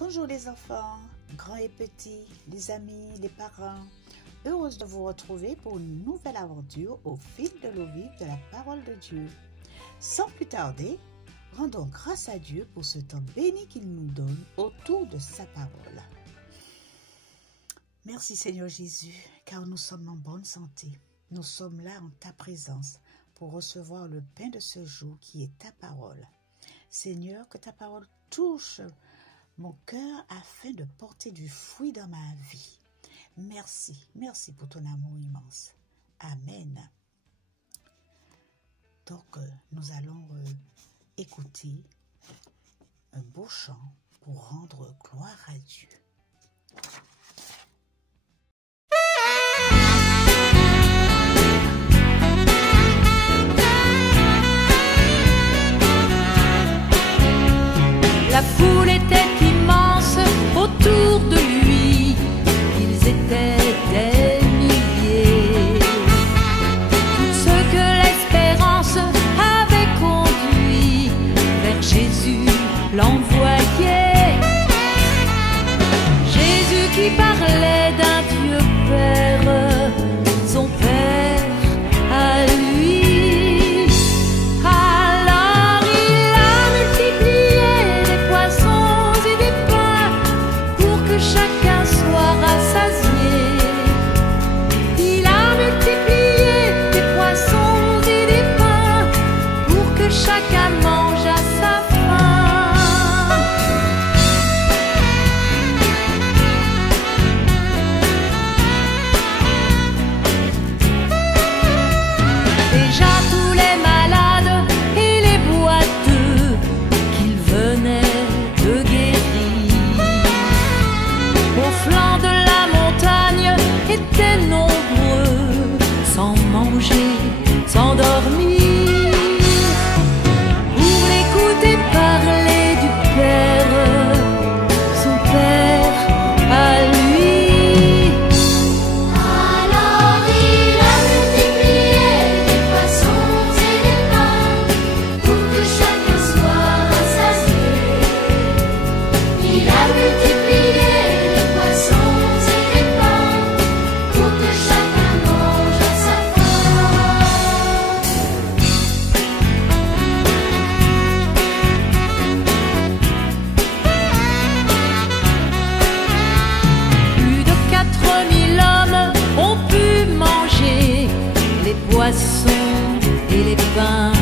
Bonjour les enfants, grands et petits, les amis, les parents. Heureuse de vous retrouver pour une nouvelle aventure au fil de l'eau vive de la parole de Dieu. Sans plus tarder, rendons grâce à Dieu pour ce temps béni qu'il nous donne autour de sa parole. Merci Seigneur Jésus, car nous sommes en bonne santé. Nous sommes là en ta présence pour recevoir le pain de ce jour qui est ta parole. Seigneur, que ta parole touche mon cœur afin de porter du fruit dans ma vie. Merci pour ton amour immense. Amen. Donc, nous allons écouter un beau chant pour rendre gloire à Dieu. La foule était immense autour de lui, ils étaient des milliers. Tous ceux que l'espérance avait conduit vers Jésus l'envoyait. Jésus qui parlait d'un Dieu Père, son Père à lui. Chacun soit rassasié. Il a multiplié des poissons et des pains pour que chacun mange à sa faim. Déjà tous les malades et les boiteux qu'il venait de guérir au flanc de la montagne étaient nombreux, sans manger, sans dormir, pour l'écouter parler du Père, son Père à lui. Alors il a multiplié des poissons et des pains pour que chacun soit rassasié. Il a multiplié Poissons et les pains,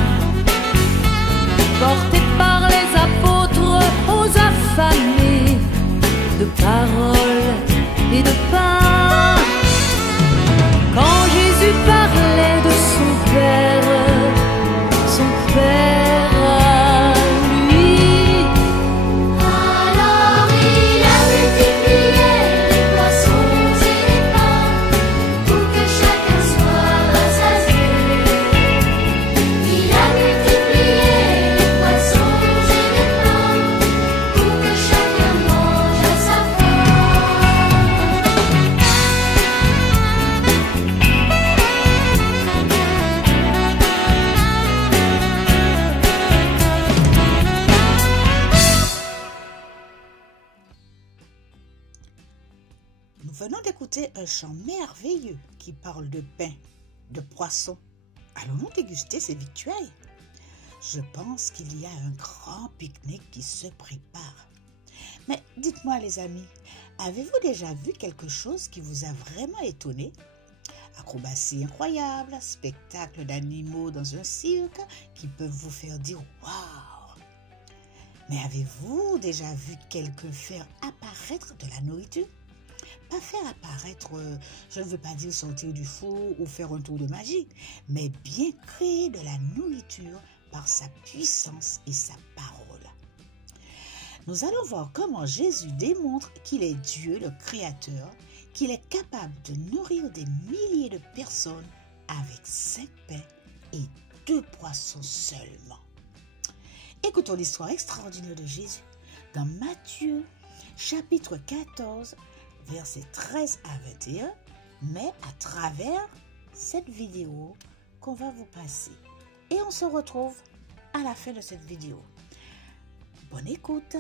portés par les apôtres aux affamés de parole et de pain. Quand Jésus parlait de son Père à lui, alors il a multiplié les poissons et les pains pour que chacun soit rassasié. Il a multiplié les poissons et les pains pour que chacun mange à sa Nous venons d'écouter un chant merveilleux qui parle de pain, de poisson. Allons-nous déguster ces victuailles? Je pense qu'il y a un grand pique-nique qui se prépare. Mais dites-moi les amis, avez-vous déjà vu quelque chose qui vous a vraiment étonné? Acrobatie incroyable, spectacle d'animaux dans un cirque qui peuvent vous faire dire « Waouh !» Mais avez-vous déjà vu quelqu'un faire apparaître de la nourriture? Pas faire apparaître, je ne veux pas dire sortir du four ou faire un tour de magie, mais bien créer de la nourriture par sa puissance et sa parole. Nous allons voir comment Jésus démontre qu'il est Dieu, le Créateur, qu'il est capable de nourrir des milliers de personnes avec 5 pains et 2 poissons seulement. Écoutons l'histoire extraordinaire de Jésus dans Matthieu, chapitre 14, versets 13 à 21, mais à travers cette vidéo qu'on va vous passer. Et on se retrouve à la fin de cette vidéo. Bonne écoute,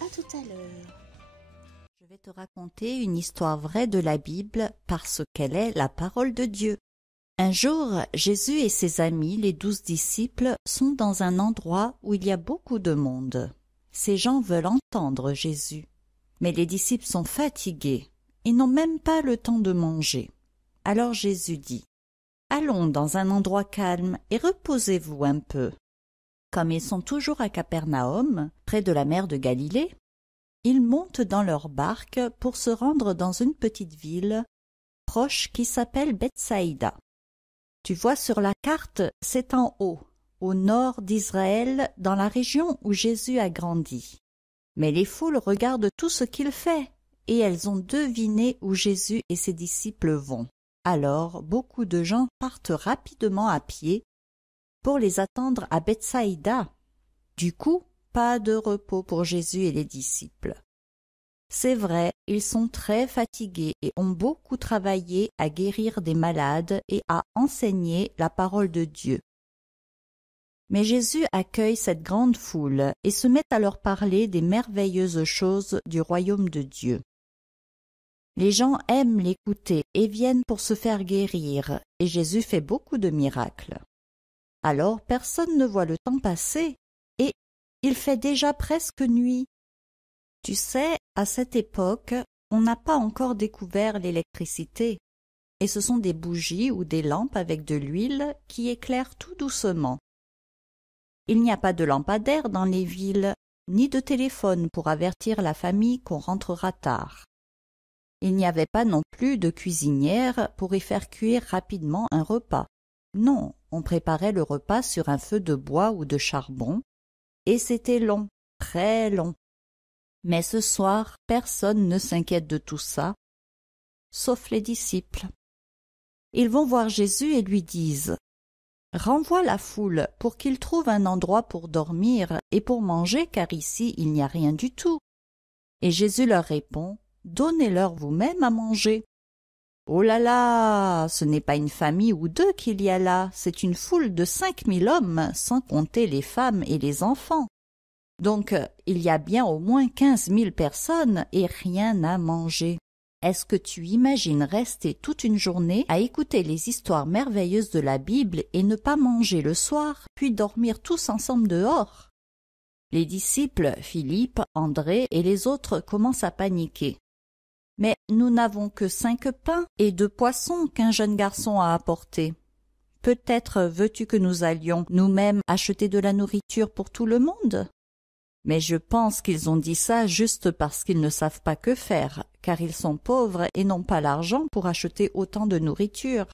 à tout à l'heure. Je vais te raconter une histoire vraie de la Bible parce qu'elle est la parole de Dieu. Un jour, Jésus et ses amis, les 12 disciples, sont dans un endroit où il y a beaucoup de monde. Ces gens veulent entendre Jésus. Mais les disciples sont fatigués et n'ont même pas le temps de manger. Alors Jésus dit, « Allons dans un endroit calme et reposez-vous un peu. » Comme ils sont toujours à Capernaum, près de la mer de Galilée, ils montent dans leur barque pour se rendre dans une petite ville proche qui s'appelle Bethsaïda. Tu vois sur la carte, c'est en haut, au nord d'Israël, dans la région où Jésus a grandi. Mais les foules regardent tout ce qu'il fait, et elles ont deviné où Jésus et ses disciples vont. Alors, beaucoup de gens partent rapidement à pied pour les attendre à Bethsaïda. Du coup, pas de repos pour Jésus et les disciples. C'est vrai, ils sont très fatigués et ont beaucoup travaillé à guérir des malades et à enseigner la parole de Dieu. Mais Jésus accueille cette grande foule et se met à leur parler des merveilleuses choses du royaume de Dieu. Les gens aiment l'écouter et viennent pour se faire guérir, et Jésus fait beaucoup de miracles. Alors personne ne voit le temps passer, et il fait déjà presque nuit. Tu sais, à cette époque, on n'a pas encore découvert l'électricité, et ce sont des bougies ou des lampes avec de l'huile qui éclairent tout doucement. Il n'y a pas de lampadaire dans les villes, ni de téléphone pour avertir la famille qu'on rentrera tard. Il n'y avait pas non plus de cuisinière pour y faire cuire rapidement un repas. Non, on préparait le repas sur un feu de bois ou de charbon, et c'était long, très long. Mais ce soir, personne ne s'inquiète de tout ça, sauf les disciples. Ils vont voir Jésus et lui disent « Renvoie la foule pour qu'ils trouvent un endroit pour dormir et pour manger, car ici il n'y a rien du tout. » Et Jésus leur répond « Donnez-leur vous-même à manger. » Oh là là, ce n'est pas une famille ou deux qu'il y a là, c'est une foule de 5000 hommes, sans compter les femmes et les enfants. Donc, il y a bien au moins 15 000 personnes et rien à manger. Est-ce que tu imagines rester toute une journée à écouter les histoires merveilleuses de la Bible et ne pas manger le soir, puis dormir tous ensemble dehors? Les disciples, Philippe, André et les autres commencent à paniquer. Mais nous n'avons que 5 pains et 2 poissons qu'un jeune garçon a apportés. Peut-être veux-tu que nous allions nous-mêmes acheter de la nourriture pour tout le monde? Mais je pense qu'ils ont dit ça juste parce qu'ils ne savent pas que faire, car ils sont pauvres et n'ont pas l'argent pour acheter autant de nourriture.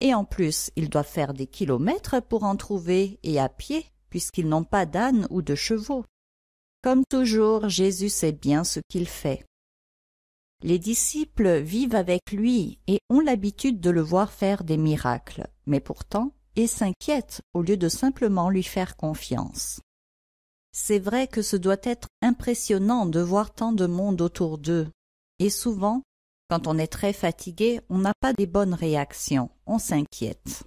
Et en plus, ils doivent faire des kilomètres pour en trouver et à pied, puisqu'ils n'ont pas d'âne ou de chevaux. Comme toujours, Jésus sait bien ce qu'il fait. Les disciples vivent avec lui et ont l'habitude de le voir faire des miracles, mais pourtant, ils s'inquiètent au lieu de simplement lui faire confiance. C'est vrai que ce doit être impressionnant de voir tant de monde autour d'eux, et souvent, quand on est très fatigué, on n'a pas des bonnes réactions, on s'inquiète.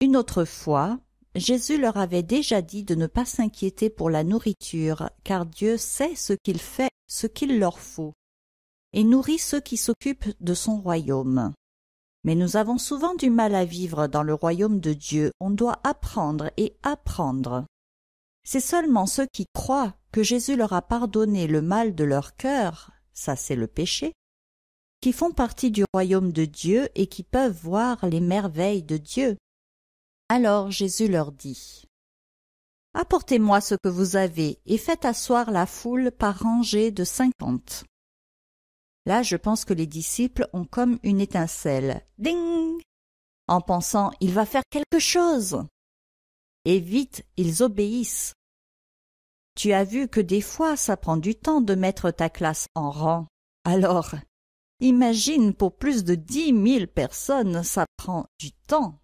Une autre fois, Jésus leur avait déjà dit de ne pas s'inquiéter pour la nourriture, car Dieu sait ce qu'il fait, ce qu'il leur faut, et nourrit ceux qui s'occupent de son royaume. Mais nous avons souvent du mal à vivre dans le royaume de Dieu, on doit apprendre et apprendre. C'est seulement ceux qui croient que Jésus leur a pardonné le mal de leur cœur, ça c'est le péché, qui font partie du royaume de Dieu et qui peuvent voir les merveilles de Dieu. Alors Jésus leur dit « Apportez-moi ce que vous avez et faites asseoir la foule par rangées de 50. » Là, je pense que les disciples ont comme une étincelle. Ding! En pensant « Il va faire quelque chose !» Et vite, ils obéissent. Tu as vu que des fois, ça prend du temps de mettre ta classe en rang. Alors, imagine pour plus de 10 000 personnes, ça prend du temps.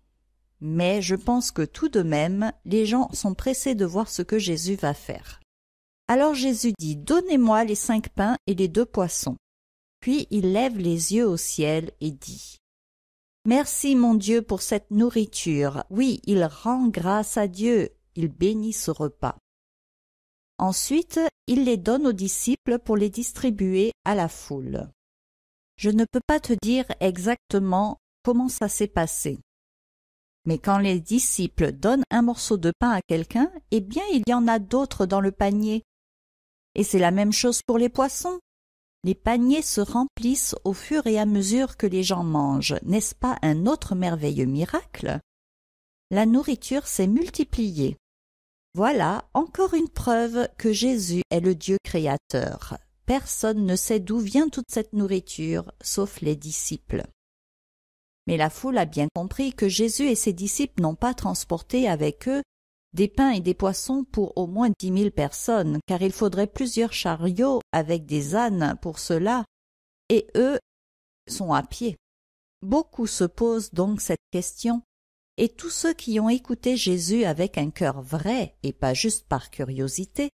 Mais je pense que tout de même, les gens sont pressés de voir ce que Jésus va faire. Alors Jésus dit « Donnez-moi les 5 pains et les 2 poissons. » Puis il lève les yeux au ciel et dit « Merci mon Dieu pour cette nourriture. » Oui, il rend grâce à Dieu, il bénit ce repas. Ensuite, il les donne aux disciples pour les distribuer à la foule. Je ne peux pas te dire exactement comment ça s'est passé. Mais quand les disciples donnent un morceau de pain à quelqu'un, eh bien il y en a d'autres dans le panier. Et c'est la même chose pour les poissons. Les paniers se remplissent au fur et à mesure que les gens mangent. N'est-ce pas un autre merveilleux miracle? La nourriture s'est multipliée. Voilà encore une preuve que Jésus est le Dieu créateur. Personne ne sait d'où vient toute cette nourriture, sauf les disciples. Mais la foule a bien compris que Jésus et ses disciples n'ont pas transporté avec eux des pains et des poissons pour au moins 10 000 personnes, car il faudrait plusieurs chariots avec des ânes pour cela, et eux sont à pied. Beaucoup se posent donc cette question, et tous ceux qui ont écouté Jésus avec un cœur vrai et pas juste par curiosité,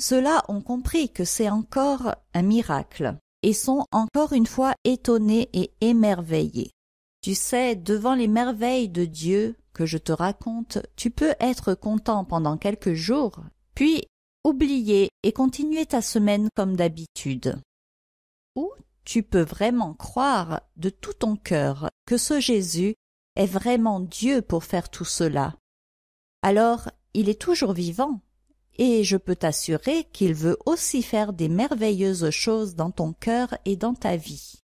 ceux-là ont compris que c'est encore un miracle, et sont encore une fois étonnés et émerveillés. Tu sais, devant les merveilles de Dieu que je te raconte, tu peux être content pendant quelques jours, puis oublier et continuer ta semaine comme d'habitude. Ou tu peux vraiment croire de tout ton cœur que ce Jésus est vraiment Dieu pour faire tout cela. Alors, il est toujours vivant, et je peux t'assurer qu'il veut aussi faire des merveilleuses choses dans ton cœur et dans ta vie.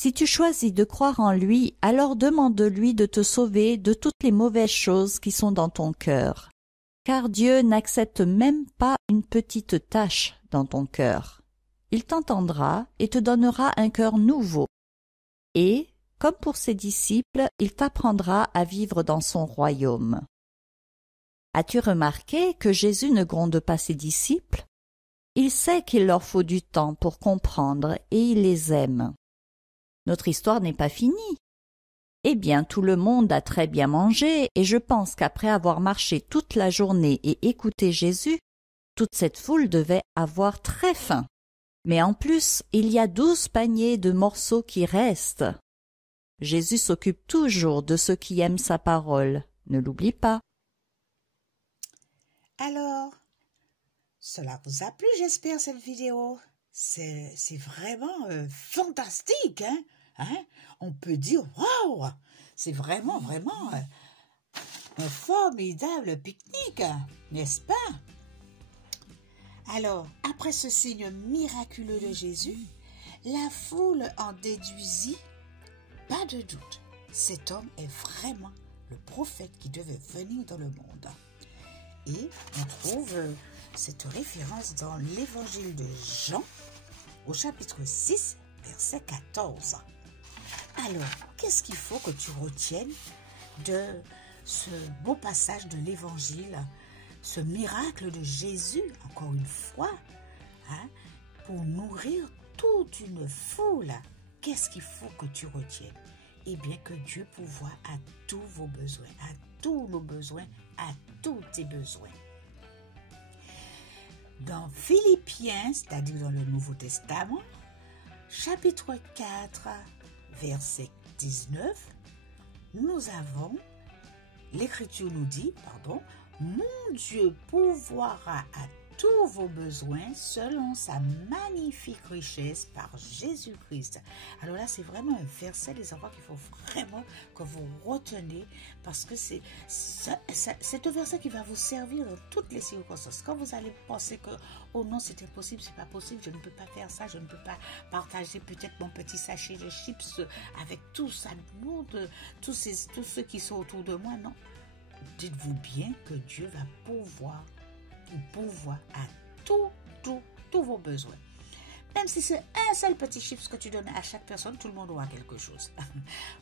Si tu choisis de croire en lui, alors demande-lui de te sauver de toutes les mauvaises choses qui sont dans ton cœur. Car Dieu n'accepte même pas une petite tache dans ton cœur. Il t'entendra et te donnera un cœur nouveau. Et, comme pour ses disciples, il t'apprendra à vivre dans son royaume. As-tu remarqué que Jésus ne gronde pas ses disciples? Il sait qu'il leur faut du temps pour comprendre et il les aime. Notre histoire n'est pas finie. Eh bien, tout le monde a très bien mangé et je pense qu'après avoir marché toute la journée et écouté Jésus, toute cette foule devait avoir très faim. Mais en plus, il y a 12 paniers de morceaux qui restent. Jésus s'occupe toujours de ceux qui aiment sa parole. Ne l'oublie pas. Alors, cela vous a plu, j'espère, cette vidéo. C'est vraiment fantastique, hein? On peut dire, waouh! C'est vraiment un formidable pique-nique, n'est-ce pas? Alors, après ce signe miraculeux de Jésus, la foule en déduisit, pas de doute, cet homme est vraiment le prophète qui devait venir dans le monde. Et on trouve cette référence dans l'évangile de Jean, au chapitre 6, verset 14. Alors, qu'est-ce qu'il faut que tu retiennes de ce beau passage de l'évangile, ce miracle de Jésus, encore une fois, pour nourrir toute une foule? Qu'est-ce qu'il faut que tu retiennes? Eh bien, que Dieu pourvoit à tous vos besoins, à tous nos besoins, à tous tes besoins. Dans Philippiens, c'est-à-dire dans le Nouveau Testament, chapitre 4, verset 19, l'Écriture nous dit, mon Dieu pourvoira à tous vos besoins selon sa magnifique richesse par Jésus-Christ. Alors là, c'est vraiment un verset, les enfants, qu'il faut vraiment que vous retenez, parce que c'est un verset qui va vous servir dans toutes les circonstances. Quand vous allez penser que, oh non, c'est impossible, c'est pas possible, je ne peux pas faire ça, je ne peux pas partager peut-être mon petit sachet de chips avec tout ça, tous ceux qui sont autour de moi, non. Dites-vous bien que Dieu va pourvoir à tous vos besoins. Même si c'est un seul petit chiffre que tu donnes à chaque personne, tout le monde aura quelque chose.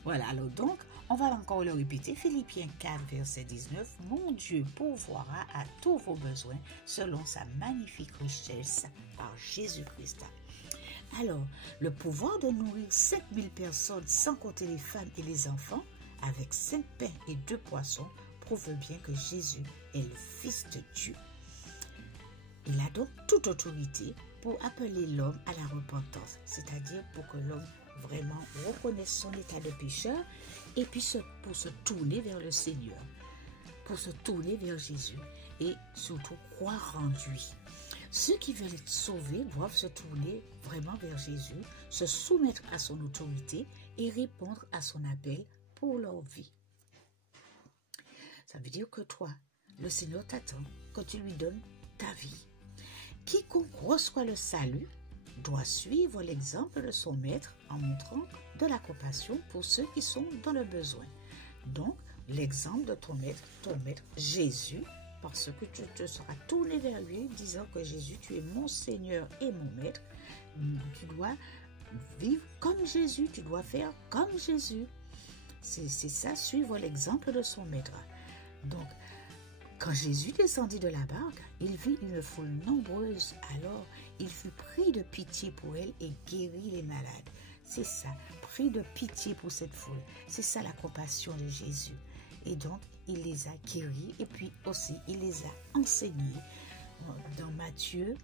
Voilà, alors donc, on va encore le répéter. Philippiens 4, verset 19. Mon Dieu pourvoira à tous vos besoins selon sa magnifique richesse par Jésus-Christ. Alors, le pouvoir de nourrir 5000 personnes, sans compter les femmes et les enfants, avec 5 pains et 2 poissons, prouve bien que Jésus est le Fils de Dieu. Il a donc toute autorité pour appeler l'homme à la repentance, c'est-à-dire pour que l'homme vraiment reconnaisse son état de pécheur et puis pour se tourner vers le Seigneur, pour se tourner vers Jésus et surtout croire en lui. Ceux qui veulent être sauvés doivent se tourner vraiment vers Jésus, se soumettre à son autorité et répondre à son appel pour leur vie. Ça veut dire que toi, le Seigneur t'attend quand tu lui donnes ta vie. Quiconque reçoit le salut doit suivre l'exemple de son maître en montrant de la compassion pour ceux qui sont dans le besoin. Donc, l'exemple de ton maître Jésus, parce que tu te seras tourné vers lui disant que Jésus, tu es mon Seigneur et mon maître. Tu dois vivre comme Jésus, tu dois faire comme Jésus. C'est ça, suivre l'exemple de son maître. Donc, quand Jésus descendit de la barque, il vit une foule nombreuse. Alors, il fut pris de pitié pour elle et guérit les malades. C'est ça, pris de pitié pour cette foule. C'est ça la compassion de Jésus. Et donc, il les a guéris et puis aussi, il les a enseignés. Dans Matthieu,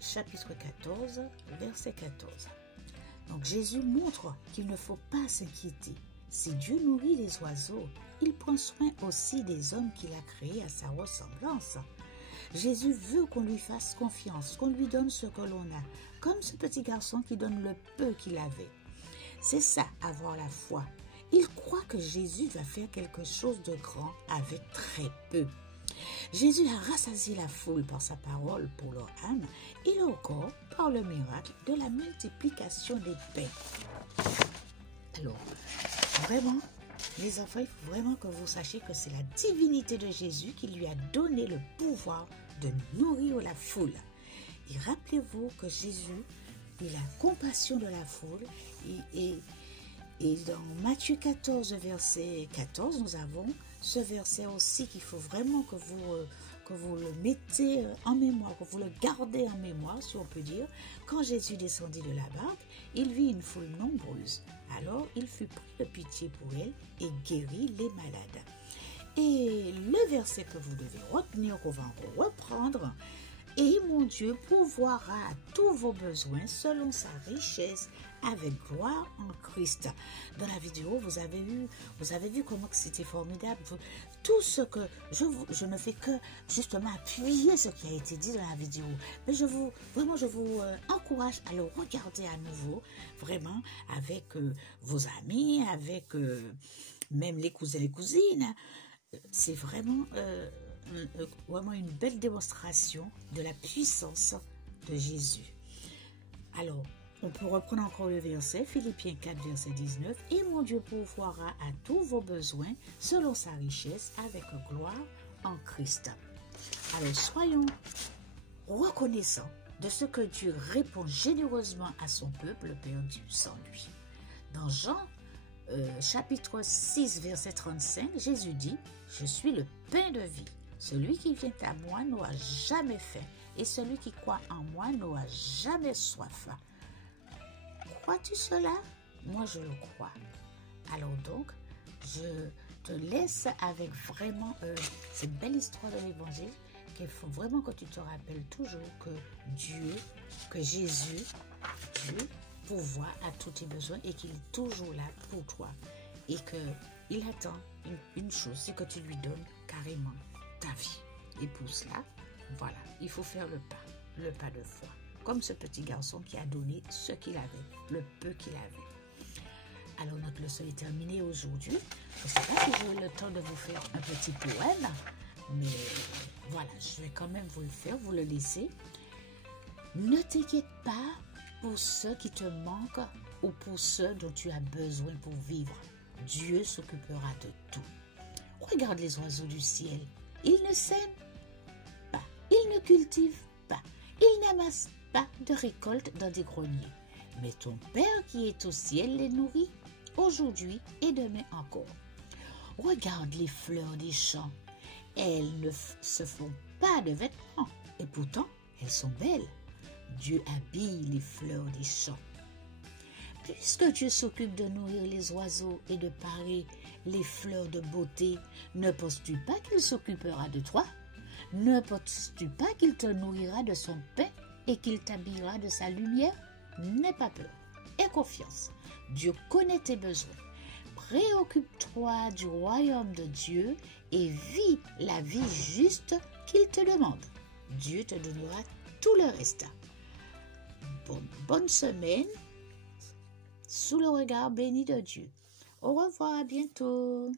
chapitre 14, verset 14. Donc, Jésus montre qu'il ne faut pas s'inquiéter. Si Dieu nourrit les oiseaux, il prend soin aussi des hommes qu'il a créés à sa ressemblance. Jésus veut qu'on lui fasse confiance, qu'on lui donne ce que l'on a, comme ce petit garçon qui donne le peu qu'il avait. C'est ça, avoir la foi. Il croit que Jésus va faire quelque chose de grand avec très peu. Jésus a rassasié la foule par sa parole pour leur âme et leur corps par le miracle de la multiplication des pains. Alors, vraiment, les enfants, il faut vraiment que vous sachiez que c'est la divinité de Jésus qui lui a donné le pouvoir de nourrir la foule. Et rappelez-vous que Jésus, il a compassion de la foule. Et dans Matthieu 14, verset 14, nous avons ce verset aussi qu'il faut vraiment que vous le mettez en mémoire, que vous le gardez en mémoire, si on peut dire. Quand Jésus descendit de la barque, il vit une foule nombreuse. Alors, il fut pris de pitié pour elle et guérit les malades. Et le verset que vous devez retenir, qu'on va reprendre, « Et mon Dieu pourvoira à tous vos besoins selon sa richesse avec gloire en Christ. » Dans la vidéo, vous avez vu comment c'était formidable. Tout ce que je ne fais que justement appuyer ce qui a été dit dans la vidéo. Mais je vous encourage à le regarder à nouveau, vraiment avec vos amis, avec même les cousins et les cousines. C'est vraiment une belle démonstration de la puissance de Jésus. Alors, on peut reprendre encore le verset, Philippiens 4, verset 19. « Et mon Dieu pourvoira à tous vos besoins selon sa richesse avec gloire en Christ. » Alors, soyons reconnaissants de ce que Dieu répond généreusement à son peuple perdu sans lui. Dans Jean, chapitre 6, verset 35, Jésus dit « Je suis le pain de vie. Celui qui vient à moi n'aura jamais faim, et celui qui croit en moi n'aura jamais soif. » Crois-tu cela? Moi, je le crois. Alors donc, je te laisse avec vraiment cette belle histoire de l'Évangile, qu'il faut vraiment que tu te rappelles toujours que Jésus pourvoit à tous tes besoins et qu'il est toujours là pour toi. Et qu'il attend une chose, c'est que tu lui donnes carrément ta vie. Et pour cela, voilà, il faut faire le pas de foi. Comme ce petit garçon qui a donné ce qu'il avait, le peu qu'il avait. Alors notre leçon est terminée aujourd'hui. Je ne sais pas si j'ai eu le temps de vous faire un petit poème, mais voilà, je vais quand même vous le faire, vous le laisser. Ne t'inquiète pas pour ce qui te manque ou pour ceux dont tu as besoin pour vivre. Dieu s'occupera de tout. Regarde les oiseaux du ciel. Ils ne sèment pas, ils ne cultivent pas, ils n'amassent pas de récolte dans des greniers. Mais ton Père qui est au ciel les nourrit aujourd'hui et demain encore. Regarde les fleurs des champs. Elles ne se font pas de vêtements et pourtant elles sont belles. Dieu habille les fleurs des champs. Puisque Dieu s'occupe de nourrir les oiseaux et de parer les fleurs de beauté, ne penses-tu pas qu'il s'occupera de toi? Ne penses-tu pas qu'il te nourrira de son pain et qu'il t'habillera de sa lumière? N'aie pas peur, aie confiance. Dieu connaît tes besoins. Préoccupe-toi du royaume de Dieu et vis la vie juste qu'il te demande. Dieu te donnera tout le reste. Bonne semaine sous le regard béni de Dieu. Au revoir, à bientôt.